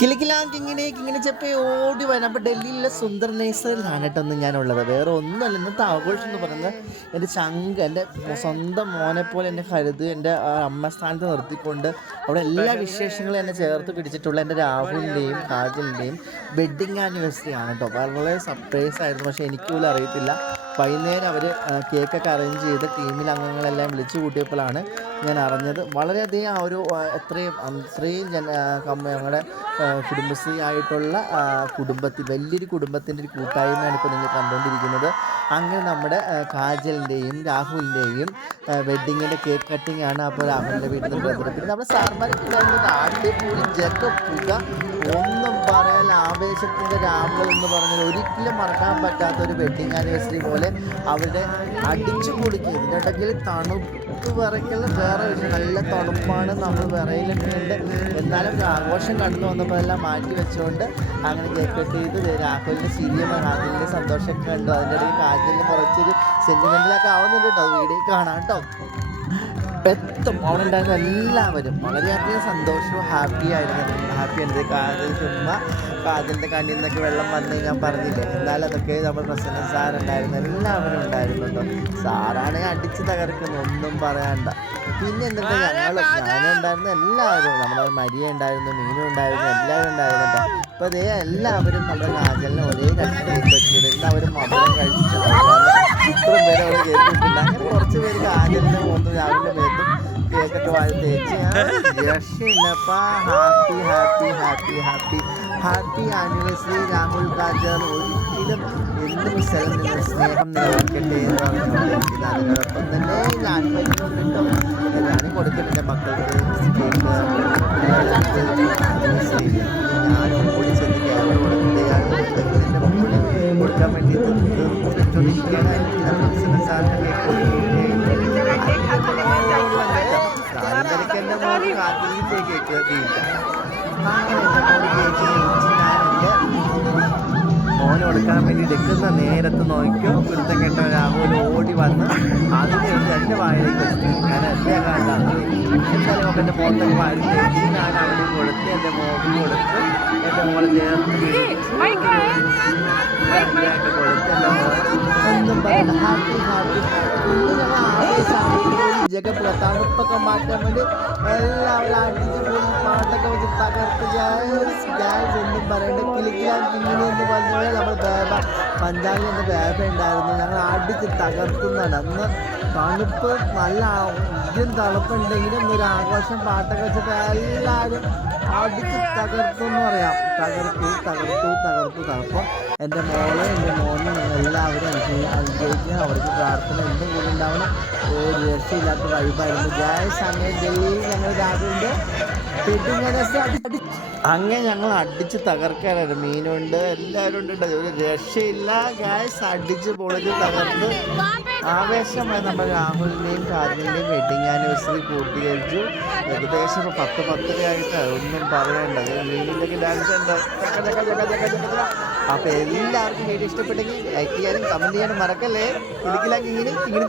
കിലുകിലാങ്ക് ഇങ്ങനെ ചെപ്പി ഓടി വരാൻ. അപ്പോൾ ഡൽഹിയിലെ സുന്ദർ നേഴ്സറിലാണ് കേട്ടോ ഒന്ന് ഞാനുള്ളത്. വേറെ ഒന്നുമല്ല, ഇന്നത്തെ ആഘോഷം എന്ന് പറയുന്നത് എൻ്റെ ചങ്ക്, എൻ്റെ സ്വന്തം മോനെ പോലെ എന്നെ കരുത് എൻ്റെ അമ്മ സ്ഥാനത്ത് നിർത്തിക്കൊണ്ട് അവിടെ എല്ലാ വിശേഷങ്ങളും എന്നെ ചേർത്ത് പിടിച്ചിട്ടുള്ള എൻ്റെ രാഹുലിൻ്റെയും കാജലിൻ്റെയും വെഡ്ഡിങ് ആനിവേഴ്സറി ആണ് കേട്ടോ. വളരെ സർപ്രൈസ് ആയിരുന്നു. പക്ഷേ എനിക്ക് പോലും അറിയത്തില്ല. വൈകുന്നേരം അവർ കേക്കൊക്കെ അറേഞ്ച് ചെയ്ത് ടീമിൽ അംഗങ്ങളെല്ലാം വിളിച്ചു കൂട്ടിയപ്പോഴാണ് ഞാൻ അറിഞ്ഞത്. വളരെയധികം ആ ഒരു അത്രയും ഞങ്ങളുടെ കുടുംബശ്രീ ആയിട്ടുള്ള വലിയൊരു കുടുംബത്തിൻ്റെ ഒരു കൂട്ടായ്മയാണ് ഇപ്പോൾ നിങ്ങൾ കണ്ടുകൊണ്ടിരിക്കുന്നത്. അങ്ങനെ നമ്മുടെ കാജലിൻ്റെയും രാഹുലിൻ്റെയും വെഡ്ഡിങ്ങിൻ്റെ കേക്ക് കട്ടിങ് ആണ്. അപ്പോൾ രാഹുലിൻ്റെ വീട്ടിൽ നിന്ന് ബ്രദർ, പിന്നെ നമ്മുടെ സാർമാരൊക്കെ അടിപൊളി പുക, ഒന്നും പറയാൻ ആവേശത്തിൻ്റെ രാവുകൾ എന്ന് പറഞ്ഞാൽ ഒരിക്കലും മറക്കാൻ പറ്റാത്ത ഒരു വെഡ്ഡിങ് ആനിവേഴ്സറി പോലെ അവരുടെ അടിച്ചു പൊളിക്കുക. ഇതിനിടയ്ക്ക് തണുപ്പ് വിറയ്ക്കൽ വേറെ ഒരു നല്ല തണുപ്പാണ്, നമ്മൾ വിറയിലൊക്കെയുണ്ട്. എന്നാലും ആഘോഷം കടന്നു വന്നപ്പോൾ എല്ലാം മാറ്റി വെച്ചുകൊണ്ട് അങ്ങനെ കേക്ക് കട്ട് ചെയ്ത് രാഹുലിൻ്റെ ചിരിയും കാജലിൻ്റെ സന്തോഷമൊക്കെ കണ്ടു. അതിൻ്റെ ഇടയിൽ കാജലിന് കുറച്ചൊരു സെൻറ്റിമെൻറ്റിലൊക്കെ ആവുന്നുണ്ട് കേട്ടോ. വീഡിയോ കാണാം കേട്ടോ. എത്തും അവിടെ ഉണ്ടായിരുന്ന എല്ലാവരും വളരെയധികം സന്തോഷവും ഹാപ്പിയായിരുന്നു. കാജൽ ചുമ്മാ കാജലിൻ്റെ കണ്ണിൽ നിന്നൊക്കെ വെള്ളം വന്ന് ഞാൻ പറഞ്ഞില്ലേ. എന്നാലും അതൊക്കെ നമ്മൾ പ്രസന്ന സാറുണ്ടായിരുന്നു, എല്ലാവരും ഉണ്ടായിരുന്നു കേട്ടോ. സാറാണെങ്കിൽ അടിച്ച് തകർക്കുന്നു, ഒന്നും പറയണ്ട. പിന്നെ എന്നിട്ട് ഞാനും ഉണ്ടായിരുന്നു, എല്ലാവരും നമ്മുടെ മരിയ ഉണ്ടായിരുന്നു, മീനും ഉണ്ടായിരുന്നു, എല്ലാവരും ഉണ്ടായിരുന്നു കേട്ടോ. അപ്പോൾ അതേ എല്ലാവരും നമ്മുടെ കാജലിനെ ഒരേ കഷ്ടത്തിൽ പറ്റിയത് എല്ലാവരും മധുരം കഴിച്ചിട്ട് ഇത്രയും പേര് അവിടെ കേട്ടിട്ടുണ്ട്. അങ്ങനെ കുറച്ച് പേര് കാജലിനെ പോകുന്നു, രാവിലെ പേരും കേക്കൊക്കെ വാഴ തേച്ച് രക്ഷയില്ലപ്പാ. Happy happy happy happy happy anniversary Rahul Kajal. ഒരിക്കലും എന്തും സ്ഥലം നിങ്ങൾ സ്നേഹം നിലനിൽക്കട്ടെ എന്ന് പറഞ്ഞുകൊണ്ടിരിക്കുന്നത്. അതിനോടൊപ്പം തന്നെ ഞാൻ പറ്റുന്നുണ്ടോ ഞാനും കൊടുക്കുന്നുണ്ട് മക്കൾക്ക് കേക്ക്. ഞാനും കൂടി ചെന്ന് ക്യാമറ കൊടുക്കുന്നതിൻ്റെ മുമ്പിൽ കൊടുക്കാൻ വേണ്ടി വെച്ചോണ്ടിരിക്കുകയാണ്. സാറിൻ്റെ കേക്ക് മോന് കൊടുക്കാൻ വേണ്ടി എടുക്കുന്ന നേരത്ത് നോക്കിയോ പിടുത്തം കേട്ട രാഹുൽ ഓടി വന്ന് അതിന് വേണ്ടി എൻ്റെ വായിലേക്ക് വെച്ചു. ഞാൻ എൻ്റെ കാണാണ് എന്തായാലും അപ്പം എൻ്റെ മോത്തൊക്കെ വാരി തേച്ച് ഞാൻ അവിടെ കൊടുത്ത് എൻ്റെ മോക്ക് കൊടുത്ത് എൻ്റെ മോളെ ചേർത്ത് കൊടുത്ത് എൻ്റെ മോളെ ഒന്നും പറയണ്ട. ഹാപ്പി ഹാപ്പി ജഗപ്പുക തണുപ്പൊക്കെ മാറ്റാൻ വേണ്ടി എല്ലാവരും അടിച്ച് പോയി പാട്ടൊക്കെ വെച്ച് തകർത്ത് ഗ്യാസ് ഒന്നും പറയണ്ട. കിളിക്കാൻ കിങ്ങിണി എന്ന് പറഞ്ഞാൽ നമ്മൾ പഞ്ചാബിൽ എൻ്റെ ബേബ ഉണ്ടായിരുന്നു. ഞങ്ങൾ അടിച്ച് തകർക്കുന്നതാണ്. അന്ന് തണുപ്പ് നല്ല ഇതിന് തണുപ്പുണ്ടെങ്കിലും ഒരു ആഘോഷം പാട്ടൊക്കെ വെച്ചിട്ട് എല്ലാവരും അടിച്ച് തകർത്തു എന്ന് പറയാം. തകർത്തു. എൻ്റെ മോളെ എൻ്റെ മോനും എല്ലാവരും അനുഗ്രഹിക്കുക. അവർക്ക് പ്രാർത്ഥന എന്തും കൂടി ഉണ്ടാവണം. ഒരു രക്ഷയില്ലാത്ത വൈബായിരുന്നു. സമയം ഡൽഹിയിൽ ഞങ്ങൾ രാഹുലിൻ്റെ അങ്ങനെ ഞങ്ങൾ അടിച്ച് തകർക്കാനായിരുന്നു. മീനുണ്ട്, എല്ലാവരും ഉണ്ട്, ഒരു രക്ഷയില്ല. ഗ്യാസ് അടിച്ച് പൊളിച്ച് തകർത്ത് ആവേശമായി നമ്മുടെ രാഹുലിൻ്റെയും കാജലിൻ്റെയും വെഡ്ഡിങ് ആനിവേഴ്സറി പൂർത്തീകരിച്ചു. ഏകദേശം 10-10 ഒന്നും പറയേണ്ടത്. മീനിൻ്റെയൊക്കെ ഡാൻസ് ഉണ്ട്. അപ്പോൾ എല്ലാവർക്കും വീഡിയോ ഇഷ്ടപ്പെട്ടെങ്കിൽ ലൈക്ക് ചെയ്യാനും കമൻറ്റ് ചെയ്യാനും മറക്കല്ലേ. ഇങ്ങനെ